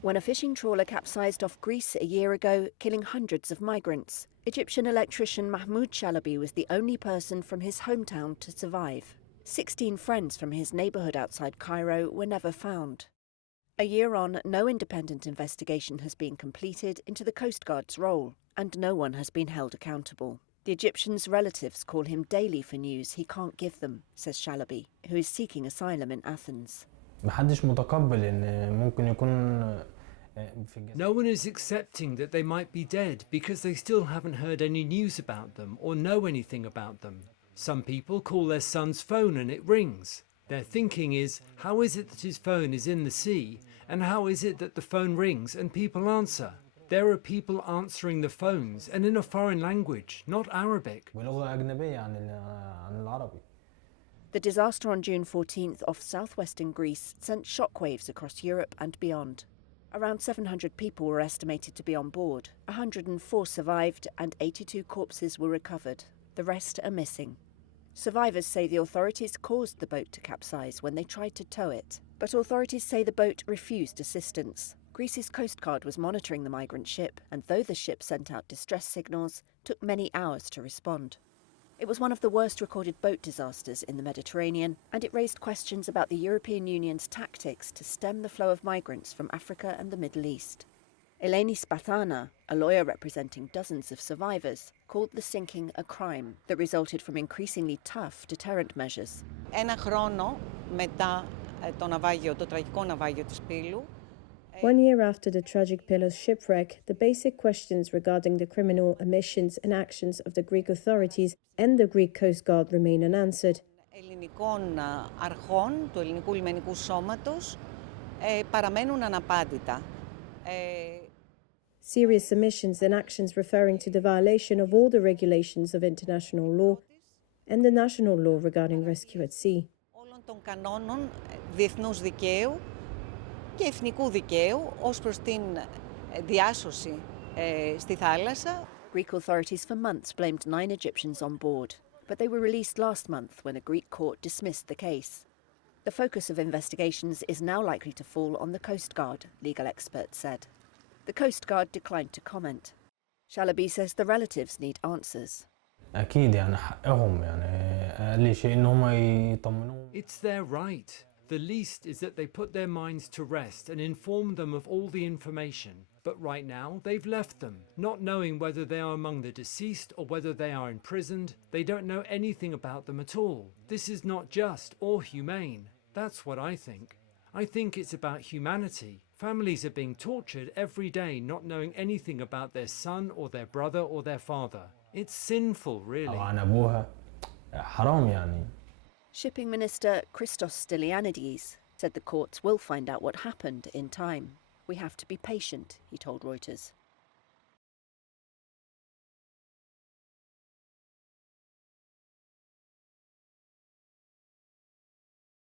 When a fishing trawler capsized off Greece a year ago, killing hundreds of migrants, Egyptian electrician Mahmoud Shalabi was the only person from his hometown to survive. 16 friends from his neighbourhood outside Cairo were never found. A year on, no independent investigation has been completed into the Coast Guard's role, and no one has been held accountable. The Egyptian's relatives call him daily for news he can't give them, says Shalabi, who is seeking asylum in Athens. No one is accepting that they might be dead because they still haven't heard any news about them or know anything about them. Some people call their son's phone and it rings. Their thinking is, how is it that his phone is in the sea, and how is it that the phone rings and people answer? There are people answering the phones and in a foreign language, not Arabic. The disaster on June 14th off southwestern Greece sent shockwaves across Europe and beyond. Around 700 people were estimated to be on board. 104 survived and 82 corpses were recovered. The rest are missing. Survivors say the authorities caused the boat to capsize when they tried to tow it, but authorities say the boat refused assistance. Greece's Coast Guard was monitoring the migrant ship, and though the ship sent out distress signals, took many hours to respond. It was one of the worst recorded boat disasters in the Mediterranean, and it raised questions about the European Union's tactics to stem the flow of migrants from Africa and the Middle East. Eleni Spathana, a lawyer representing dozens of survivors, called the sinking a crime that resulted from increasingly tough deterrent measures. One year after the tragic Pylos shipwreck, the basic questions regarding the criminal omissions and actions of the Greek authorities and the Greek Coast Guard remain unanswered. Serious omissions and actions referring to the violation of all the regulations of international law and the national law regarding rescue at sea. Και εθνικού δικαίου ως προς την διάσωση στη θάλασσα. Greek authorities for months blamed 9 Egyptians on board, but they were released last month when a Greek court dismissed the case. The focus of investigations is now likely to fall on the Coast Guard, legal experts said. The Coast Guard declined to comment. Shalabi says the relatives need answers. It's their right. The least is that they put their minds to rest and inform them of all the information. But right now, they've left them, not knowing whether they are among the deceased or whether they are imprisoned. They don't know anything about them at all. This is not just or humane. That's what I think. I think it's about humanity. Families are being tortured every day, not knowing anything about their son or their brother or their father. It's sinful, really. Shipping Minister Christos Stylianides said the courts will find out what happened in time. We have to be patient, he told Reuters.